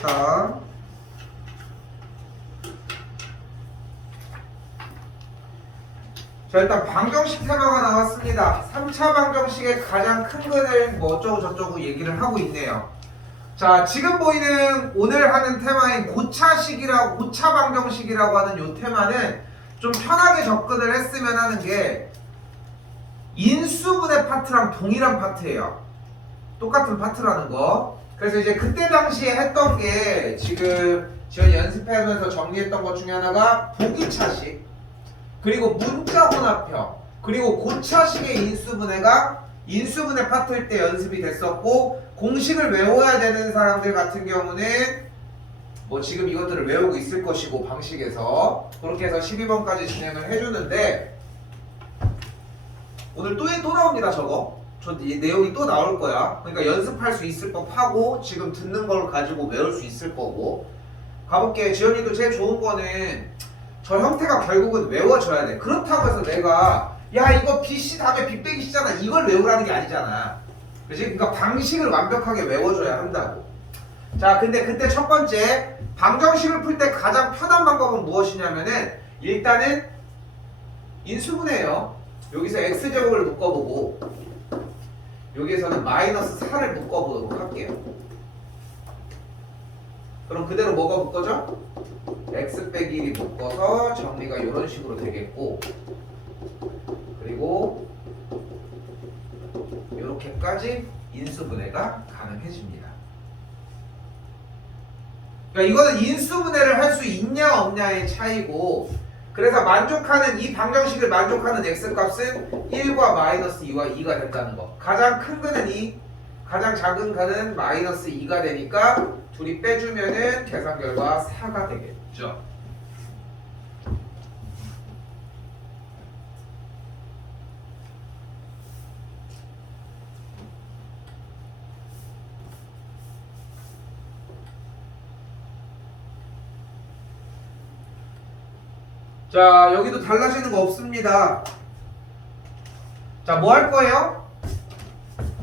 자, 일단 방정식 테마가 나왔습니다. 3차 방정식의 가장 큰 거를 뭐 어쩌고 저쩌고 얘기를 하고 있네요. 자, 지금 보이는 오늘 하는 테마인 고차 방정식이라고 하는 요 테마는 좀 편하게 접근을 했으면 하는 게 인수분해 파트랑 동일한 파트예요. 똑같은 파트라는 거. 그래서 이제 그때 당시에 했던 게 지금 지금 연습하면서 정리했던 것 중에 하나가 보기차식, 그리고 문자 혼합형, 그리고 고차식의 인수분해 파트일 때 연습이 됐었고, 공식을 외워야 되는 사람들 같은 경우는 뭐 지금 이것들을 외우고 있을 것이고, 방식에서 그렇게 해서 12번까지 진행을 해주는데, 오늘 또 나옵니다. 저거 이 내용이 또 나올 거야. 그러니까 연습할 수 있을 법하고 지금 듣는 걸 가지고 외울 수 있을 거고. 가볼게. 지연이도 제일 좋은 거는 저 형태가 결국은 외워져야 돼. 그렇다고 해서 내가 야 이거 BC 다음에 빅 빼기 C잖아 이걸 외우라는 게 아니잖아. 그치? 그러니까 방식을 완벽하게 외워줘야 한다고. 자, 근데 그때 첫 번째 방정식을 풀 때 가장 편한 방법은 무엇이냐면은 일단은 인수분해예요. 여기서 x제곱을 묶어보고 여기에서는 마이너스 4를 묶어보도록 할게요. 그럼 그대로 뭐가 묶어져? x 빼기 1이 묶어서 정리가 이런 식으로 되겠고, 그리고 이렇게까지 인수분해가 가능해집니다. 그러니까 이거는 인수분해를 할 수 있냐 없냐의 차이고, 그래서 만족하는 이 방정식을 만족하는 x값은 1과 마이너스 2와 2가 된다는 거. 가장 큰 거는 2, 가장 작은 거는 마이너스 2가 되니까 둘이 빼주면은 계산 결과 4가 되겠죠. 자, 여기도 달라지는 거 없습니다. 자, 뭐 할 거예요?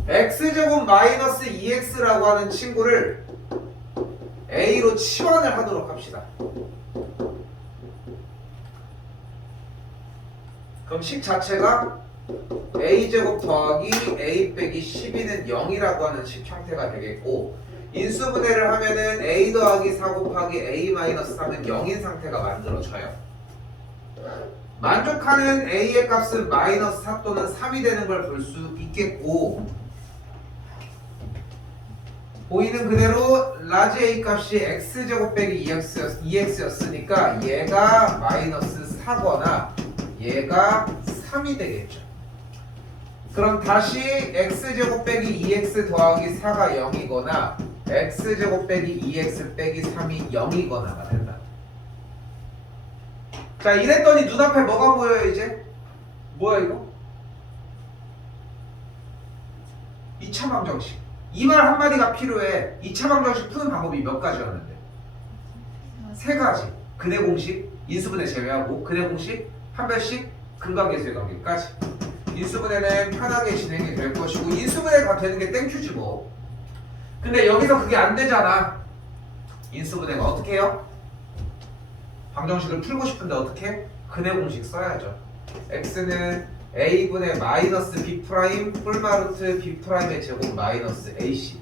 x제곱 마이너스 2x라고 하는 친구를 a로 치환을 하도록 합시다. 그럼 식 자체가 a제곱 더하기 a 빼기 12는 0이라고 하는 식 형태가 되겠고, 인수분해를 하면은 a 더하기 4 곱하기 a 마이너스 3은 0인 상태가 만들어져요. 만족하는 a의 값은 마이너스 4 또는 3이 되는 걸 볼 수 있겠고, 보이는 그대로 라지 a 값이 x제곱 빼기 2x였으니까 얘가 마이너스 4거나 얘가 3이 되겠죠. 그럼 다시 x제곱 빼기 2x 더하기 4가 0이거나 x제곱 빼기 2x 빼기 3이 0이거나가 된다. 자, 이랬더니 눈앞에 뭐가 보여요 이제? 뭐야 이거? 2차 방정식. 이 말 한마디가 필요해. 2차 방정식 푸는 방법이 몇 가지였는데? 3가지. 근해 공식, 인수분해 제외하고 근해 공식, 판별식, 근각계수의 관계까지. 인수분해는 편하게 진행이 될 것이고, 인수분해가 되는 게 땡큐지 뭐. 근데 여기서 그게 안 되잖아. 인수분해가 어떻게 해요? 방정식을 풀고 싶은데 어떻게? 근해 공식 써야죠. x는 a분의 마이너스 b 프라임 뿔마루트 b 프라임의 제곱 마이너스 ac.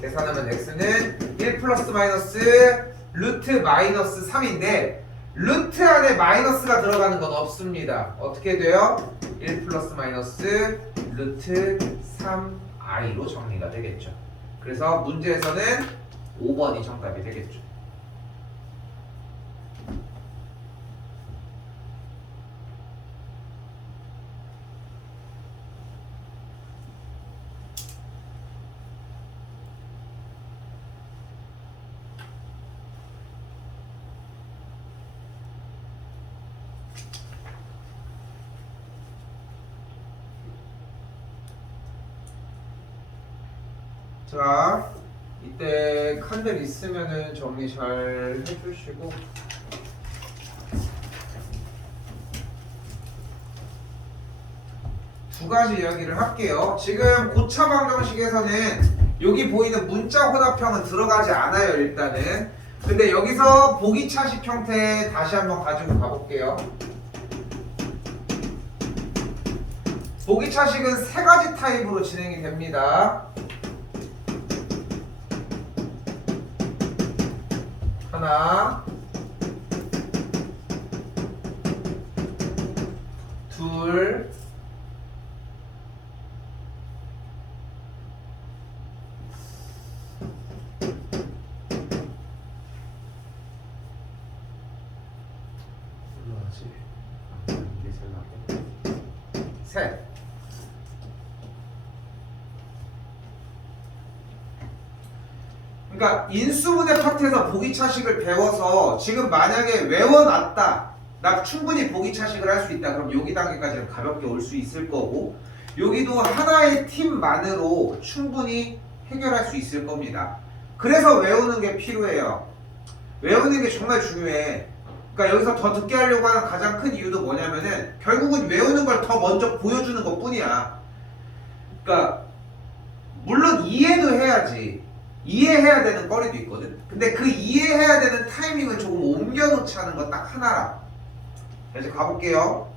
계산하면 x는 1 플러스 마이너스 루트 마이너스 3인데 루트 안에 마이너스가 들어가는 건 없습니다. 어떻게 돼요? 1 플러스 마이너스 루트 3i로 정리가 되겠죠. 그래서 문제에서는 5번이 정답이 되겠죠. 자, 이때 칸들 있으면은 정리 잘 해주시고, 두 가지 이야기를 할게요. 지금 고차 방정식에서는 여기 보이는 문자 혼합형은 들어가지 않아요 일단은. 근데 여기서 보기차식 형태 다시 한번 가지고 가볼게요. 보기차식은 세 가지 타입으로 진행이 됩니다. 하나, 둘, 셋. 그러니까 인수분해 파트에서 보기차식을 배워서 지금 만약에 외워놨다, 나 충분히 보기차식을 할 수 있다, 그럼 여기 단계까지는 가볍게 올 수 있을 거고, 여기도 하나의 팀만으로 충분히 해결할 수 있을 겁니다. 그래서 외우는 게 필요해요. 외우는 게 정말 중요해. 그러니까 여기서 더 듣게 하려고 하는 가장 큰 이유도 뭐냐면은 결국은 외우는 걸 더 먼저 보여주는 것 뿐이야. 그러니까 물론 이해도 해야지. 이해해야 되는 거리도 있거든. 근데 그 이해해야 되는 타이밍을 조금 옮겨놓자는 거 딱 하나라. 자, 이제 가볼게요.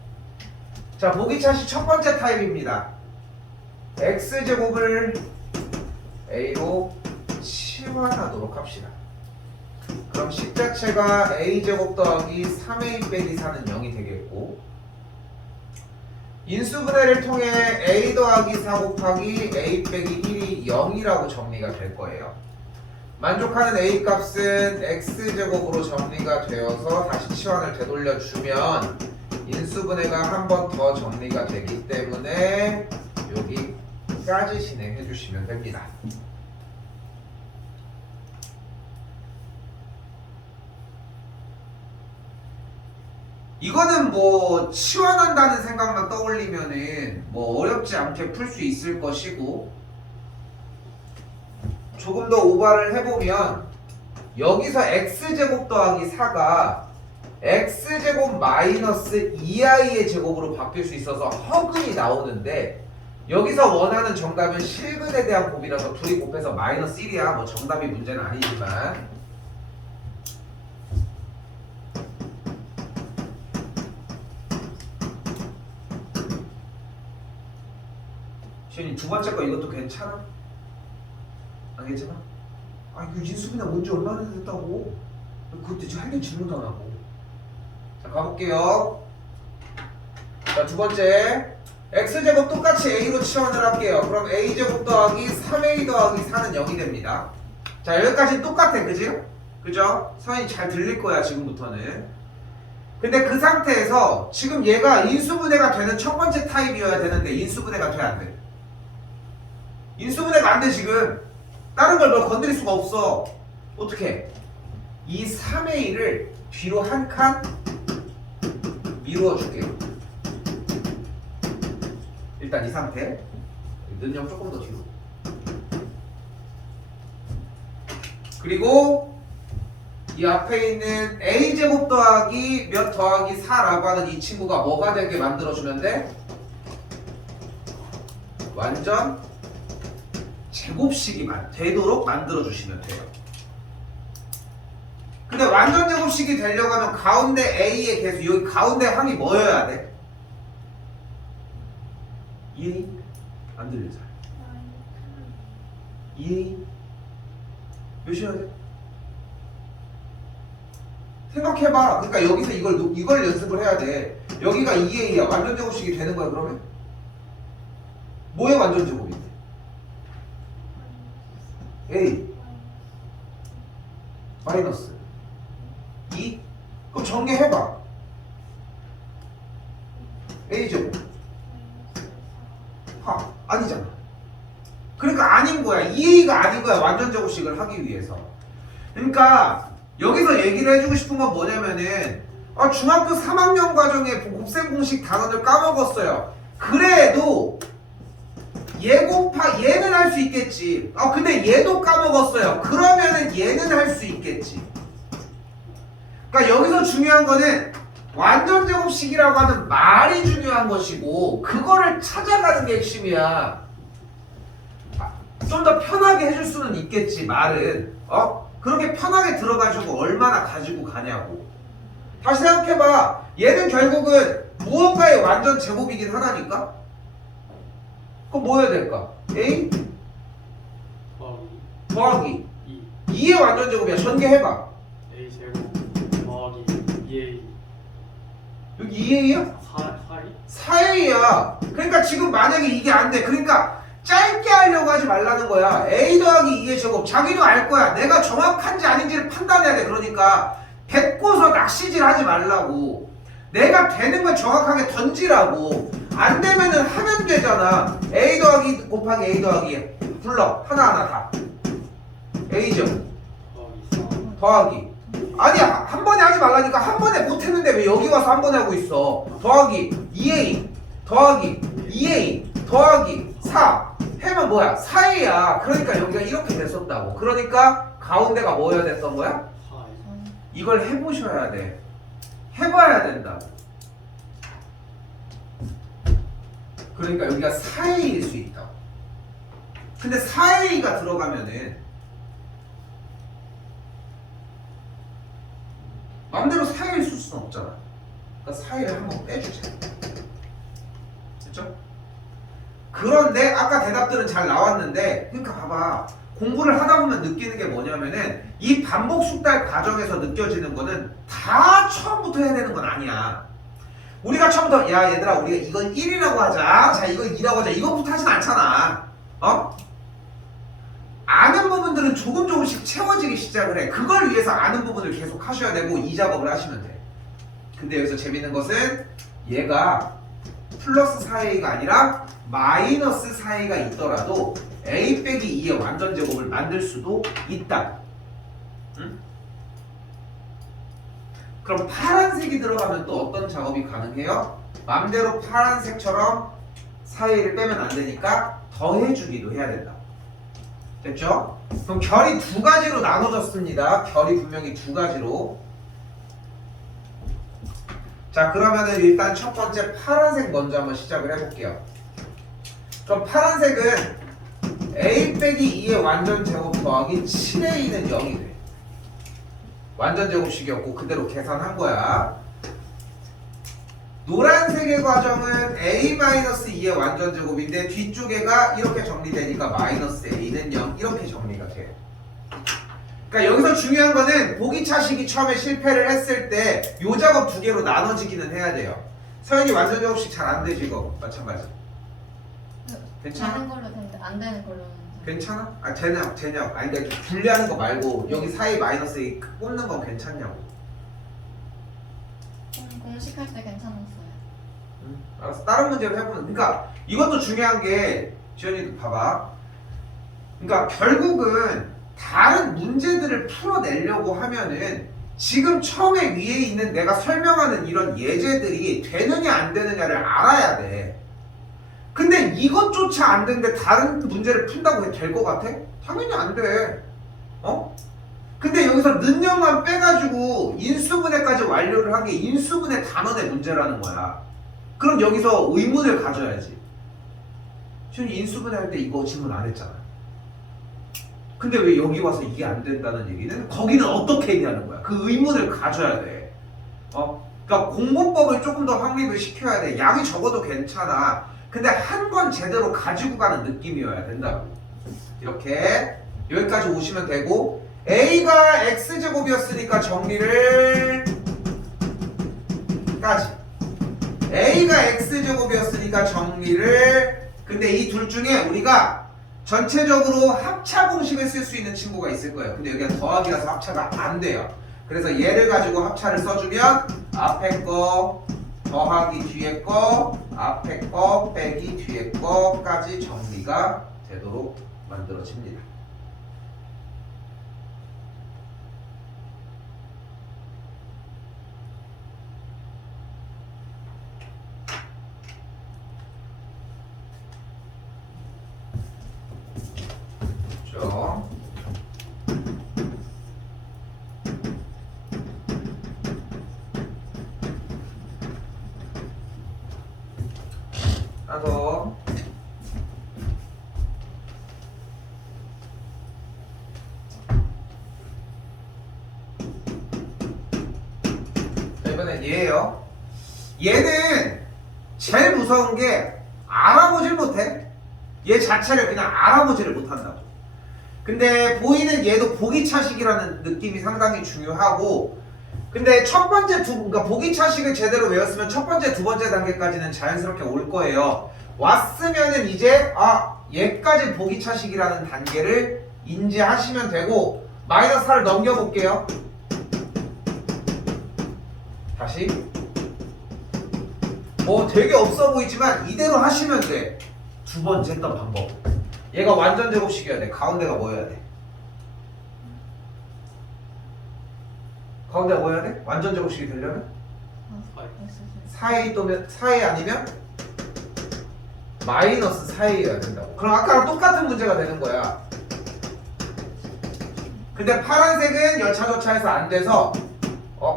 자, 보기차식 첫 번째 타입입니다. x제곱을 a로 치환하도록 합시다. 그럼 식 자체가 a제곱 더하기 3a 빼기 4는 0이 되겠고, 인수분해를 통해 a 더하기 4 곱하기 a 빼기 1이 0이라고 정리가 될 거예요. 만족하는 a 값은 x제곱으로 정리가 되어서 다시 치환을 되돌려주면 인수분해가 한 번 더 정리가 되기 때문에 여기까지 진행해 주시면 됩니다. 이거는 뭐 치환한다는 생각만 떠올리면은 뭐 어렵지 않게 풀 수 있을 것이고, 조금 더 오바를 해보면 여기서 x제곱 더하기 4가 x제곱 마이너스 2i의 제곱으로 바뀔 수 있어서 허근이 나오는데, 여기서 원하는 정답은 실근에 대한 곱이라서 둘이 곱해서 마이너스 1이야. 뭐 정답이 문제는 아니지만, 시현이 두 번째 거 이것도 괜찮아? 안 괜찮아? 아, 이거 인수분해 온지 얼마나 됐다고? 그것도 지금 할 게 질문도 안 하고. 자, 가볼게요. 자, 두 번째, x제곱 똑같이 a로 치환을 할게요. 그럼 a제곱 더하기 3a 더하기 4는 0이 됩니다. 자, 여기까지 똑같아, 그지? 그죠? 서인이 잘 들릴 거야, 지금부터는. 근데 그 상태에서 지금 얘가 인수분해가 되는 첫 번째 타입이어야 되는데 인수분해가 돼, 안 돼? 인수분해가 안 돼, 지금. 다른 걸 뭘 건드릴 수가 없어. 어떻게? 이 3a를 뒤로 한 칸 미루어 줄게요. 일단 이 상태. 능력 조금 더 뒤로. 그리고 이 앞에 있는 a제곱 더하기 몇 더하기 4라고 하는 이 친구가 뭐가 되게 만들어주면 돼? 완전 제곱식이 되도록 만들어주시면 돼요. 근데 완전 제곱식이 되려고 하면 가운데 a의 개수, 여기 가운데 항이 뭐여야 돼? 2a? 안 들려 잘. 2a? 몇이어야 돼? 생각해봐. 그러니까 여기서 이걸 연습을 해야 돼. 여기가 2a야. 완전 제곱식이 되는 거야 그러면? 뭐의 완전 제곱인데? a 마이너스 2? 그럼 전개해봐. a제곱 아니잖아. 그러니까 아닌 거야. 2a가 아닌 거야. 완전 제곱식을 하기 위해서. 그러니까 여기서 얘기를 해주고 싶은 건 뭐냐면은 중학교 3학년 과정에 곱셈 공식 단원을 까먹었어요. 그래도 얘는 할 수 있겠지. 근데 얘도 까먹었어요. 그러면은 얘는 할 수 있겠지. 그러니까 여기서 중요한 거는 완전 제곱식이라고 하는 말이 중요한 것이고, 그거를 찾아가는 게 핵심이야. 좀 더 편하게 해줄 수는 있겠지 말은. 그렇게 편하게 들어가지고 얼마나 가지고 가냐고. 다시 생각해봐. 얘는 결국은 무언가의 완전 제곱이긴 하다니까. 그럼 뭐 해야 될까? A 더하기 2의 완전 제곱이야. 전개해봐. A 제곱 더하기 2A 여기 2A야? 4A? 4A야. 그러니까 지금 만약에 이게 안 돼. 그러니까 짧게 하려고 하지 말라는 거야. A 더하기 2의 제곱. 자기도 알 거야. 내가 정확한지 아닌지를 판단해야 돼. 그러니까 뱉고서 낚시질 하지 말라고. 내가 되는 걸 정확하게 던지라고. 안 되면은 하면 되잖아. A 더하기 곱하기 A 더하기 불러. 하나하나 다. A죠. 더하기. 아니 한 번에 하지 말라니까. 한 번에 못했는데 왜 여기 와서 한 번에 하고 있어. 더하기 2A 더하기 2A 더하기 4 해면 뭐야? 4A야. 그러니까 여기가 이렇게 됐었다고. 그러니까 가운데가 뭐여야 됐던 거야? 이걸 해보셔야 돼. 해봐야 된다. 그러니까 여기가 4A일 수 있다. 근데 4A가 들어가면은 마음대로 4A를 쓸 수는 없잖아. 그러니까 4A를 한번 빼주자. 됐죠? 그런데 아까 대답들은 잘 나왔는데, 그러니까 봐봐. 공부를 하다 보면 느끼는 게 뭐냐면은 이 반복 숙달 과정에서 느껴지는 거는 다 처음부터 해야 되는 건 아니야. 우리가 처음부터 야 얘들아 우리가 이건 1이라고 하자. 자 이건 2라고 하자. 이것부터 하진 않잖아. 아는 부분들은 조금씩 채워지기 시작을 해. 그걸 위해서 아는 부분을 계속 하셔야 되고 이 작업을 하시면 돼. 근데 여기서 재밌는 것은 얘가 플러스 4A가 아니라 마이너스 4A가 있더라도 A 빼기 2의 완전 제곱을 만들 수도 있다. 응? 그럼 파란색이 들어가면 또 어떤 작업이 가능해요? 맘대로 파란색처럼 4A를 빼면 안 되니까 더해주기도 해야 된다. 됐죠? 그럼 결이 두 가지로 나눠졌습니다. 결이 분명히 두 가지로. 자 그러면은 일단 첫 번째 파란색 먼저 한번 시작을 해볼게요. 그럼 파란색은 A 빼기 2의 완전 제곱 더하기 7A는 0이 돼. 완전 제곱식이었고 그대로 계산한 거야. 노란색의 과정은 A-2의 완전 제곱인데 뒤쪽에가 이렇게 정리되니까 마이너스 A는 0 이렇게 정리가 돼. 그러니까 여기서 중요한 거는 보기차식이 처음에 실패를 했을 때 요 작업 두 개로 나눠지기는 해야 돼요. 서연이 완전 제곱식 잘 안 되지 이거 마찬가지. 괜찮아? 되는 걸로 되는데 안 되는 걸로는 괜찮아? 아 되냐고. 아니 그러니까 분리하는 거 말고 여기 사이 마이너스 A 꽂는 건 괜찮냐고. 공식할 때 괜찮았어요. 알았어. 다른 문제를 해보는. 그러니까 이것도 중요한 게 지연이도 봐봐. 그러니까 결국은 다른 문제들을 풀어내려고 하면은 지금 처음에 위에 있는 내가 설명하는 이런 예제들이 되느냐 안 되느냐를 알아야 돼. 근데 이것조차 안 되는데 다른 문제를 푼다고 될 것 같아? 당연히 안 돼. 근데 여기서 능력만 빼가지고 인수분해까지 완료를 한 게 인수분해 단원의 문제라는 거야. 그럼 여기서 의문을 가져야지. 지금 인수분해 할 때 이거 질문 안 했잖아. 근데 왜 여기 와서 이게 안 된다는 얘기는 거기는 어떻게 했냐는 거야. 그 의문을 가져야 돼. 그러니까 공부법을 조금 더 확립을 시켜야 돼. 양이 적어도 괜찮아. 근데 한 번 제대로 가지고 가는 느낌이어야 된다고. 이렇게 여기까지 오시면 되고 A가 X제곱이었으니까 정리를 까지 A가 X제곱이었으니까 정리를. 근데 이 둘 중에 우리가 전체적으로 합차 공식을 쓸 수 있는 친구가 있을 거예요. 근데 여기가 더하기라서 합차가 안 돼요. 그래서 얘를 가지고 합차를 써주면 앞에 거 더하기 뒤에 거 앞에 거 빼기 뒤에 거까지 정리가 되도록 만들어집니다. 그렇죠? 하나 더. 이번엔 얘예요. 얘는 제일 무서운 게 알아보질 못해. 얘 자체를 그냥 알아보지를 못한다고. 근데 보이는 얘도 보기차식이라는 느낌이 상당히 중요하고, 근데 첫 번째 그러니까 보기차식을 제대로 외웠으면 첫 번째, 두 번째 단계까지는 자연스럽게 올 거예요. 왔으면은 이제 얘까지 보기차식이라는 단계를 인지하시면 되고, 마이너스 4를 넘겨볼게요. 다시. 되게 없어 보이지만 이대로 하시면 돼. 두 번째 했던 방법. 얘가 완전 제곱식이어야 돼. 가운데가 뭐여야 돼? 가운데가 뭐여야 돼? 완전 제곱식이 되려면? 4a 또는 4a 아니면 마이너스 4a여야 된다고. 그럼 아까랑 똑같은 문제가 되는 거야. 근데 파란색은 여차저차해서 안 돼서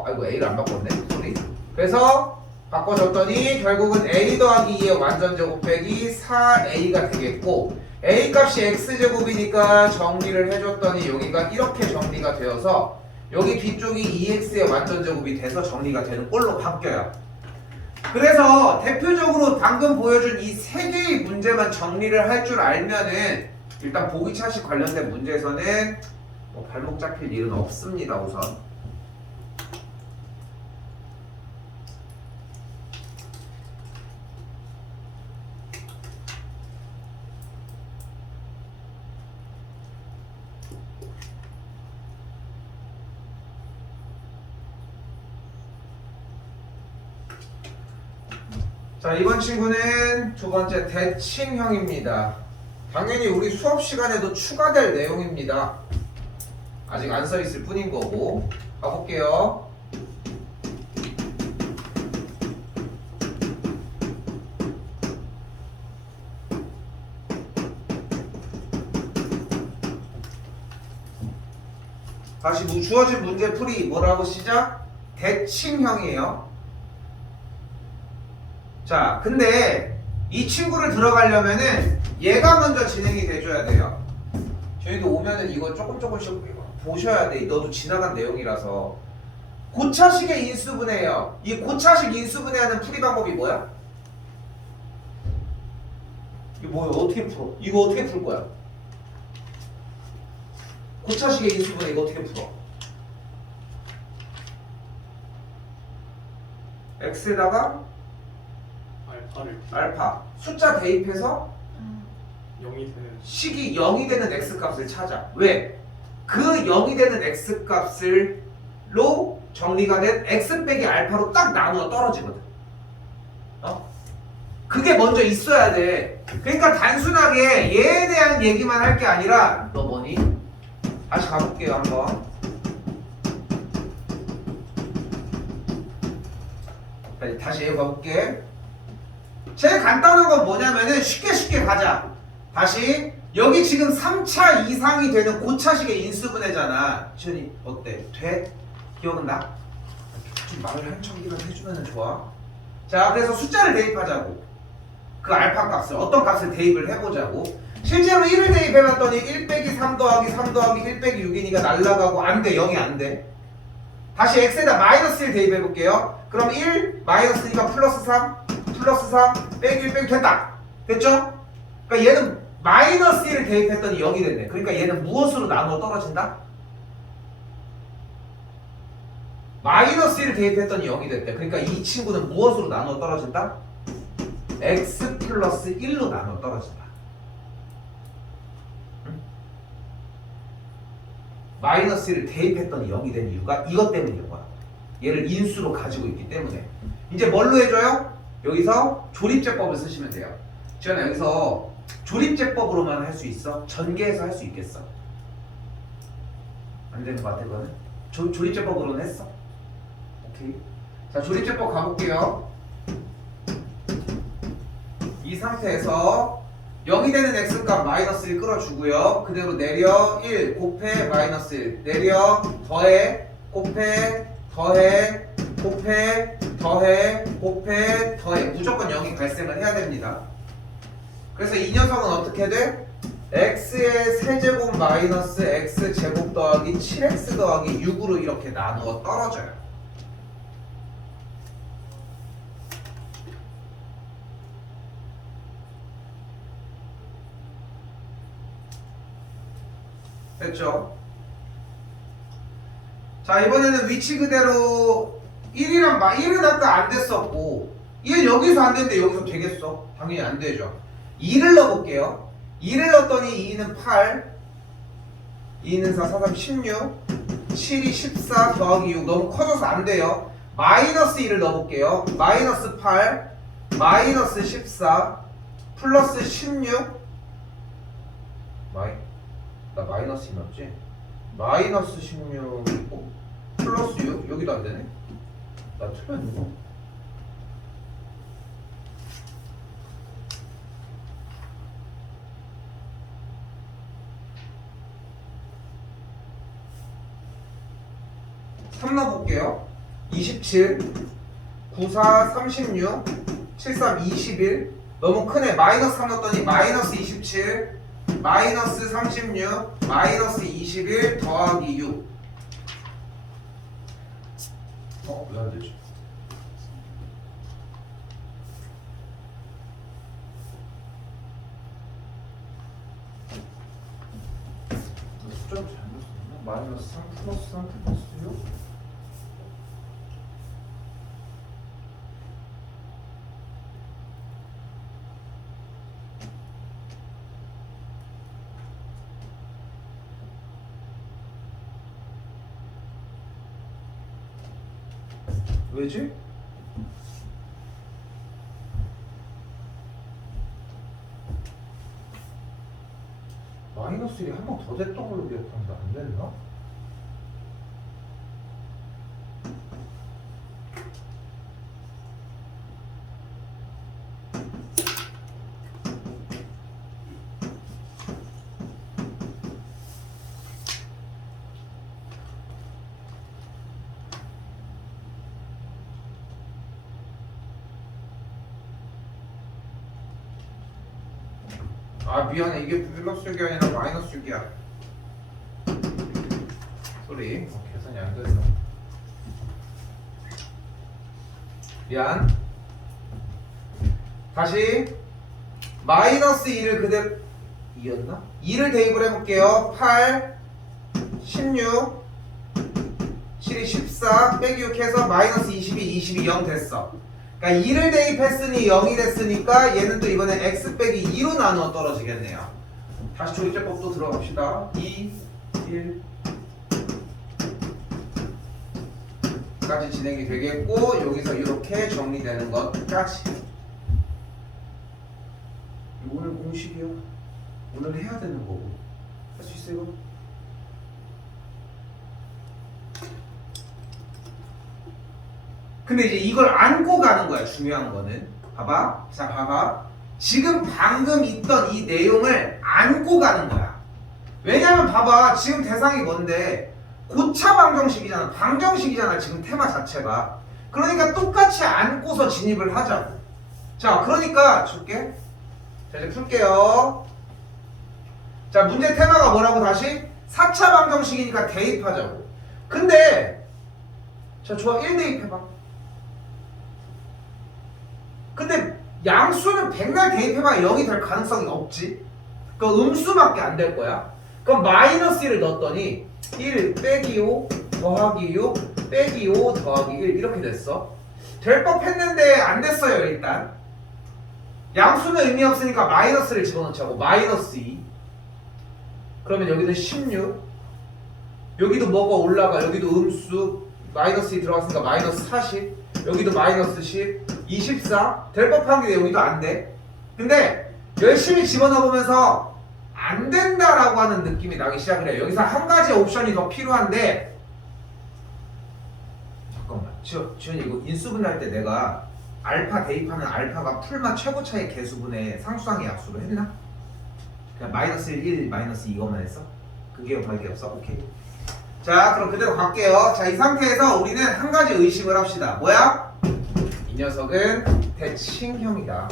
아이고 a를 안 바꿨네. 소리. 그래서 바꿔줬더니 결국은 a 더하기 2의 완전제곱 빼기 4a가 되겠고, a 값이 x제곱이니까 정리를 해줬더니 여기가 이렇게 정리가 되어서 여기 뒤쪽이 2x의 완전제곱이 돼서 정리가 되는 꼴로 바뀌어요. 그래서 대표적으로 방금 보여준 이 세 개의 문제만 정리를 할 줄 알면은 일단 보기차식 관련된 문제에서는 발목 잡힐 일은 없습니다. 우선 자, 이번 친구는 두 번째 대칭형입니다. 당연히 우리 수업 시간에도 추가될 내용입니다. 아직 안 써 있을 뿐인 거고. 가볼게요. 다시 주어진 문제 풀이 뭐라고 시작? 대칭형이에요. 자, 근데 이 친구를 들어가려면은 얘가 먼저 진행이 돼줘야 돼요. 저희도 오면은 이거 조금씩 보셔야 돼. 너도 지나간 내용이라서. 고차식의 인수분해예요. 이 고차식 인수분해하는 풀이 방법이 뭐야? 이거 뭐야? 어떻게 풀어? 이거 어떻게 풀 거야? 고차식의 인수분해 이거 어떻게 풀어? x에다가 알파 숫자 대입해서 0이 되는 식이 0이 되는 x값을 찾아. 왜? 그 0이 되는 x값을로 정리가 된 x 빼기 알파로 딱 나누어 떨어지거든. 그게 먼저 있어야 돼. 그러니까 단순하게 얘에 대한 얘기만 할 게 아니라, 너 뭐니? 다시 가볼게요 한번. 다시 얘 가볼게. 제일 간단한 건 뭐냐면은 쉽게 가자. 다시 여기 지금 3차 이상이 되는 고차식의 인수분해잖아. 시현이 어때? 돼? 기억은 나? 좀 말을 한청기만 해주면 좋아. 자, 그래서 숫자를 대입하자고. 그 알파 값을 어떤 값을 대입을 해보자고. 실제로 1을 대입해봤더니 1 빼기 3 더하기 3 더하기 1 빼기 6이니까 날라가고 안돼. 0이 안돼. 다시 x에다 마이너스 1 대입해볼게요. 그럼 1 마이너스니까 플러스 3 플러스 3 빼기 1 빼기 됐다. 됐죠? 그러니까 얘는 마이너스 1을 대입했더니 0이 됐네. 그러니까 얘는 무엇으로 나누어 떨어진다? 마이너스 1을 대입했더니 0이 됐대. 그러니까 이 친구는 무엇으로 나누어 떨어진다? x 플러스 1로 나누어 떨어진다. 응? 마이너스 1을 대입했더니 0이 된 이유가 이것 때문인 거야. 얘를 인수로 가지고 있기 때문에. 이제 뭘로 해줘요? 여기서 조립제법을 쓰시면 돼요. 지현아, 여기서 조립제법으로만 할 수 있어? 전개해서 할 수 있겠어? 안 되는 것 같아, 그거는? 조립제법으로는 했어? 오케이. 자, 조립제법 가볼게요. 이 상태에서 0이 되는 x값 마이너스 1 끌어주고요. 그대로 내려 1 곱해 마이너스 1 내려 더해 곱해 더해 곱해 더해 곱해 더해 무조건 0이 발생을 해야 됩니다. 그래서 이 녀석은 어떻게 돼? x의 세제곱 마이너스 x제곱 더하기 7x 더하기 6으로 이렇게 나누어 떨어져요. 됐죠? 자, 이번에는 위치 그대로 1은 아까 안 됐었고 1 여기서 안 되는데 여기서 되겠어? 당연히 안 되죠. 2를 넣어볼게요. 2를 넣었더니 2는 8, 2는 4, 4, 3, 16, 7이 14 더하기 6 너무 커져서 안 돼요. 마이너스 2를 넣어볼게요. 마이너스 8, 마이너스 14, 플러스 16 나 마이너스 2 넣었지? 마이너스 16이고 플러스 6 여기도 안 되네? 나 틀렸는 거? 삼 넣어볼게요. 27, 94, 36, 73, 21 너무 크네. 마이너스 3 넣었더니 마이너스 27, 마이너스 36, 마이너스 21 더하기 6 왜 안 되지? 숫자를 잘못 썼나? 마이너스 3 플러스 3 플러스 6? 왜지? 마이너스 1이 한 번 더 됐던 걸로 기억하는데 안 됐나? 아 미안해 이게 플러스 6이 아니라 마이너스 6이야 소리 계산이 안 됐어 미안 다시 마이너스 2를 그대로 2였나? 2를 대입을 해볼게요 8 16 7이 14 빼기 6 해서 마이너스 22 22 0 됐어 그러니까 2를 대입했으니 0이 됐으니까 얘는 또 이번에 x 빼기 2로 나누어 떨어지겠네요. 다시 조립제법 또 들어갑시다. 2, 1 까지 진행이 되겠고 여기서 이렇게 정리되는 것까지. 이거 오늘 공식이야. 오늘 해야 되는 거고. 할 수 있어요? 근데 이제 이걸 안고 가는 거야 중요한 거는 봐봐 자 봐봐 지금 방금 있던 이 내용을 안고 가는 거야 왜냐면 봐봐 지금 대상이 뭔데 고차 방정식이잖아 방정식이잖아 지금 테마 자체가 그러니까 똑같이 안고서 진입을 하자고 자 그러니까 줄게 자 이제 풀게요 자 문제 테마가 뭐라고 다시 4차 방정식이니까 대입하자고 근데 자 좋아 1 대입해봐 근데 양수는 백날 대입해봐야 0이 될 가능성이 없지 그 음수밖에 안 될 거야 그럼 마이너스 1을 넣었더니 1 빼기 5 더하기 6 빼기 5 더하기 1 이렇게 됐어 될 법했는데 안 됐어요 일단 양수는 의미 없으니까 마이너스를 집어넣자고 마이너스 2 그러면 여기는 16 여기도 뭐가 올라가 여기도 음수 마이너스 2 들어갔으니까 마이너스 40 여기도 마이너스 10 24 될 법한 게 여기도 안 돼. 근데 열심히 집어넣어보면서 안 된다라고 하는 느낌이 나기 시작을 해요. 여기서 한 가지 옵션이 더 필요한데 잠깐만 지현이 이거 인수분해할 때 내가 알파 대입하면 알파가 풀마 최고차의 개수분의 상수항의 약수로 했나? 그냥 마이너스 1, 마이너스 2 이것만 했어? 그게 관계 없어? 오케이. 자 그럼 그대로 갈게요. 자 이 상태에서 우리는 한 가지 의심을 합시다. 뭐야? 이 녀석은 대칭형이다.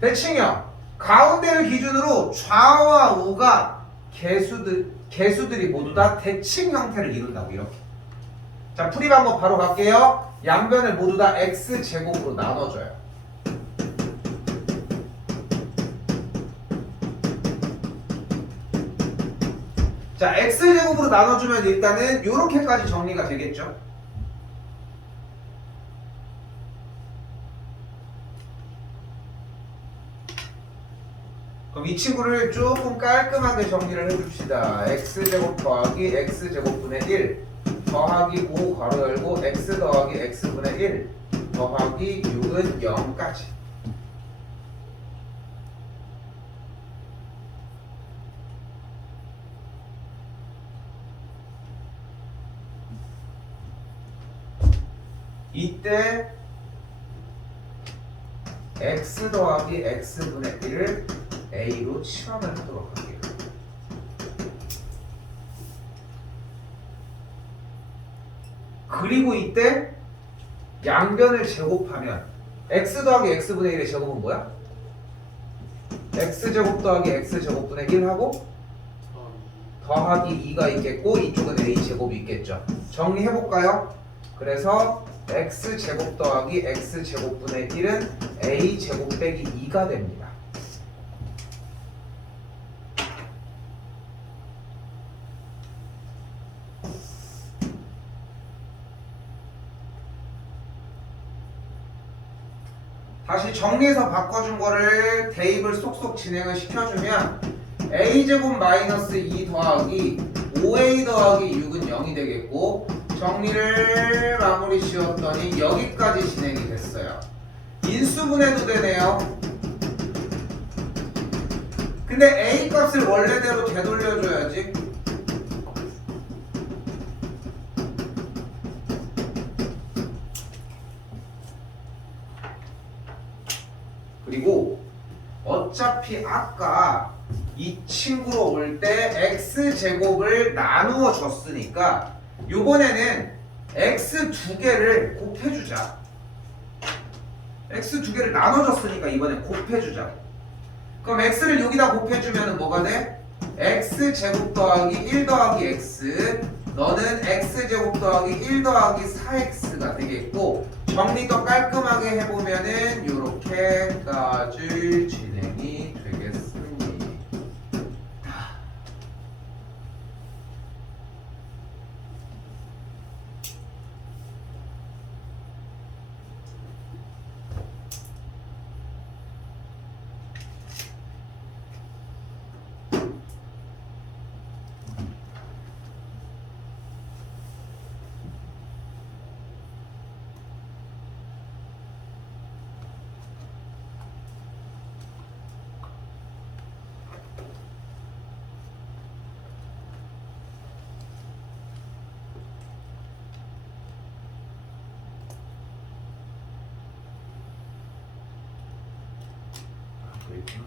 대칭형. 가운데를 기준으로 좌와 우가 개수들이 모두 다 대칭 형태를 이룬다고 이렇게. 자 풀이 방법 바로 갈게요. 양변을 모두 다 x제곱으로 나눠줘요. 자, x제곱으로 나눠주면 일단은 요렇게까지 정리가 되겠죠. 그럼 이 친구를 조금 깔끔하게 정리를 해줍시다. x제곱 더하기 x제곱분의 1 더하기 5 괄호 열고 x 더하기 x분의 1 더하기 6은 0까지. 이때 x 더하기 x분의 1을 a로 치환을 하도록 할게요. 그리고 이때 양변을 제곱하면 x 더하기 x분의 1의 제곱은 뭐야? x제곱 더하기 x제곱분의 1하고 더하기 2가 있겠고 이쪽은 a제곱이 있겠죠. 정리해볼까요? 그래서 x제곱 더하기 x제곱분의 1은 a제곱 빼기 2가 됩니다. 다시 정리해서 바꿔준 거를 대입을 쏙쏙 진행을 시켜주면 a제곱 마이너스 2 더하기 5a 더하기 6은 0이 되겠고 정리를 마무리 지었더니 여기까지 진행이 됐어요. 인수분해도 되네요. 근데 a 값을 원래대로 되돌려줘야지. 그리고 어차피 아까 이 친구로 올 때 x제곱을 나누어 줬으니까 요번에는 x 두 개를 곱해주자. x 두 개를 나눠줬으니까 이번엔 곱해주자. 그럼 x를 여기다 곱해주면 뭐가 돼? x제곱 더하기 1 더하기 x 너는 x제곱 더하기 1 더하기 4x가 되겠고 정리 더 깔끔하게 해보면은 요렇게까지 진행이 되겠습니다. 그랬구나.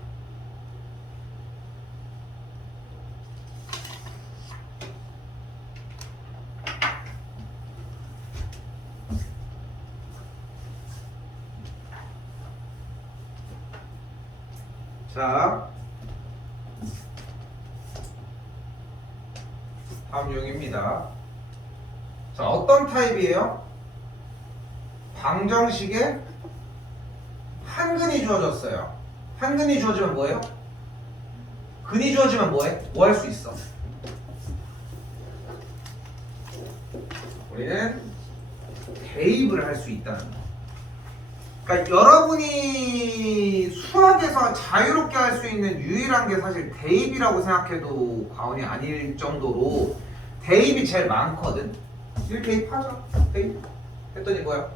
자, 다음 유형입니다. 자, 어떤 타입이에요? 방정식에 한근이 주어졌어요. 한근이 주어지면 뭐예요? 근이 주어지면 뭐해? 뭐 할 수 있어? 우리는 대입을 할 수 있다는 거. 그러니까 여러분이 수학에서 자유롭게 할 수 있는 유일한 게 사실 대입이라고 생각해도 과언이 아닐 정도로 대입이 제일 많거든. 1대입 하자. 대입 했더니 뭐야?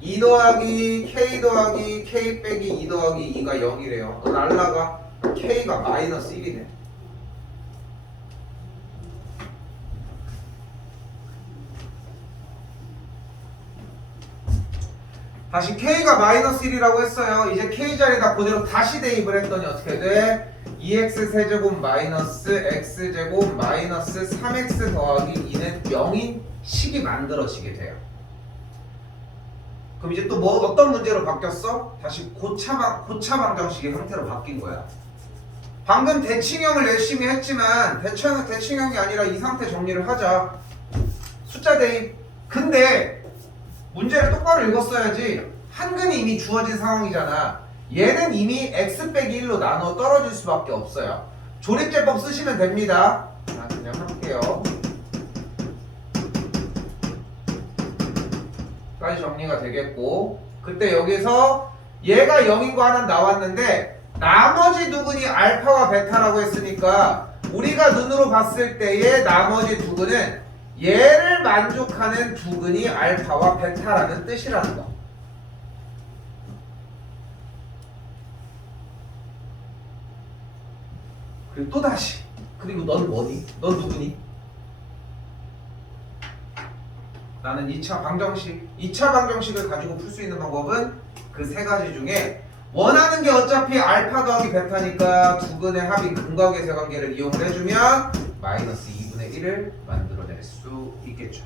2 더하기 k 더하기 k 빼기 2 더하기 2가 0이래요. 너 날라가. k가 마이너스 1이네. 다시 k가 마이너스 1이라고 했어요. 이제 k 자리에다 그대로 다시 대입을 했더니 어떻게 돼? 2x 세제곱 마이너스 x제곱 마이너스 3x 더하기 2는 0인 식이 만들어지게 돼요. 그럼 이제 또 뭐 어떤 문제로 바뀌었어? 다시 고차 방정식의 형태로 바뀐 거야. 방금 대칭형을 열심히 했지만 대칭형이 아니라 이 상태 정리를 하자. 숫자 대입. 근데 문제를 똑바로 읽었어야지. 한근이 이미 주어진 상황이잖아. 얘는 이미 x 빼기 1로 나눠 떨어질 수밖에 없어요. 조립제법 쓰시면 됩니다. 자, 할게요. 까지 정리가 되겠고, 그때 여기서 얘가 0인 거 하나 나왔는데 나머지 두근이 알파와 베타라고 했으니까 우리가 눈으로 봤을 때의 나머지 두근은 얘를 만족하는 두근이 알파와 베타라는 뜻이라는 거. 그리고 또다시, 그리고 넌 뭐니? 넌 누구니? 나는 2차 방정식. 2차 방정식을 가지고 풀 수 있는 방법은 그 세 가지 중에 원하는 게 어차피 알파 더하기 베타니까 두근의 합이 근각의 세관계를 이용을 해주면 마이너스 2분의 1을 만들어낼 수 있겠죠.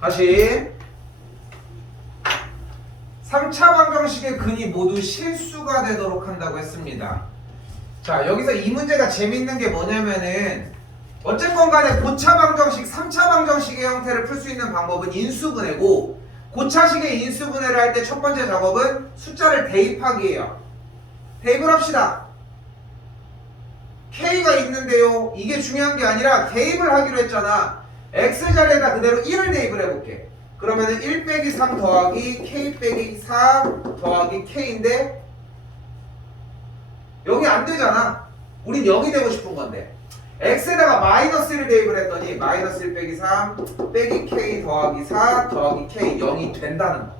다시 3차 방정식의 근이 모두 실수가 되도록 한다고 했습니다. 자, 여기서 이 문제가 재밌는 게 뭐냐면은 어쨌건 간에 고차 방정식, 3차 방정식의 형태를 풀 수 있는 방법은 인수분해고, 고차식의 인수분해를 할 때 첫 번째 작업은 숫자를 대입하기예요. 대입을 합시다. K가 있는데요, 이게 중요한 게 아니라 대입을 하기로 했잖아. X자리에다 그대로 1을 대입을 해볼게. 그러면은 1 빼기 3 더하기 K 빼기 4 더하기 K인데 여기 안 되잖아. 우린 0이 되고 싶은 건데 X에다가 마이너스 1을 대입을 했더니 마이너스 1 빼기 3 빼기 K 더하기 4 더하기 K 0이 된다는 거.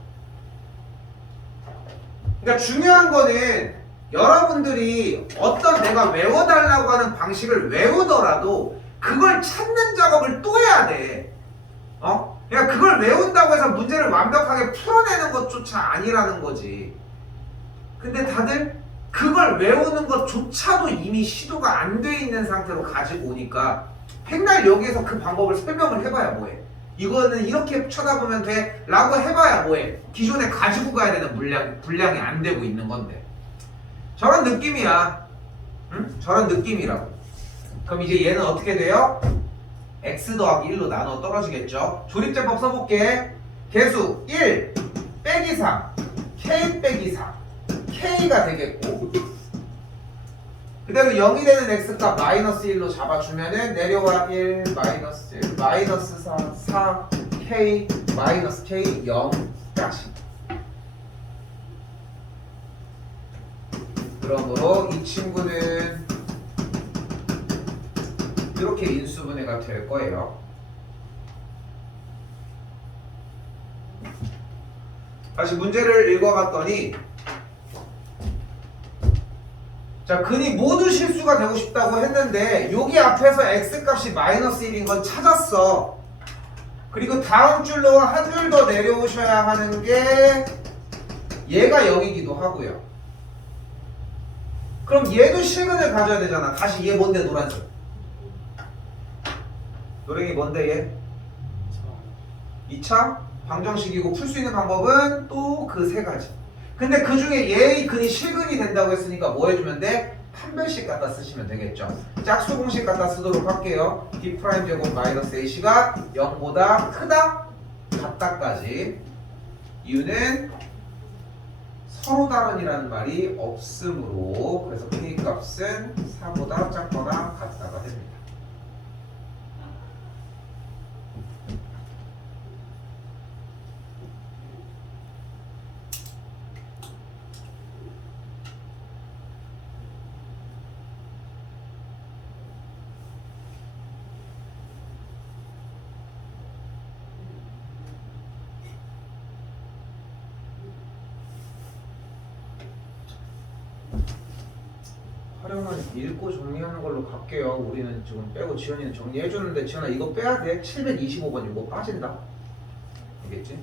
그러니까 중요한 거는 여러분들이 어떤 내가 외워달라고 하는 방식을 외우더라도 그걸 찾는 작업을 또 해야 돼. 그러니까 그걸 외운다고 해서 문제를 완벽하게 풀어내는 것조차 아니라는 거지. 근데 다들 그걸 외우는 것조차도 이미 시도가 안 돼 있는 상태로 가지고 오니까 백날 여기에서 그 방법을 설명을 해봐야 뭐해. 이거는 이렇게 쳐다보면 돼 라고 해봐야 뭐해. 기존에 가지고 가야 되는 분량이 안 되고 있는 건데. 저런 느낌이야. 응? 저런 느낌이라고. 그럼 이제 얘는 어떻게 돼요? x 더하기 1로 나눠 떨어지겠죠? 조립제법 써볼게. 개수 1 빼기 3 k 빼기 4 k가 되겠고, 그대로 0이 되는 x값 마이너스 1로 잡아주면은 내려와 1 마이너스 1 마이너스 4 4 k 마이너스 k 0까지. 그러므로 이 친구는 이렇게 인수분해가 될 거예요. 다시 문제를 읽어봤더니, 자, 근이 모두 실수가 되고 싶다고 했는데 여기 앞에서 x값이 마이너스 1인 건 찾았어. 그리고 다음 줄로 한 줄 더 내려오셔야 하는 게 얘가 0이기도 하고요. 그럼 얘도 실근을 가져야 되잖아. 다시 얘 뭔데? 노란색. 노랭이 뭔데 얘? 2차 방정식이고 풀 수 있는 방법은 또 그 세 가지. 근데 그 중에 얘의 근이 실근이 된다고 했으니까 뭐 해주면 돼? 판별식 갖다 쓰시면 되겠죠. 짝수 공식 갖다 쓰도록 할게요. d' 제곱 마이너스 ac가 0보다 크다? 같다까지. 이유는 서로 다른이라는 말이 없으므로, 그래서 k 값은 4보다 작거나 같다가 됩니다. 활용은 읽고 정리하는 걸로 갈게요. 우리는 지금 빼고 지현이는 정리해주는데, 지현아 이거 빼야 돼. 725번 이거 빠진다. 알겠지?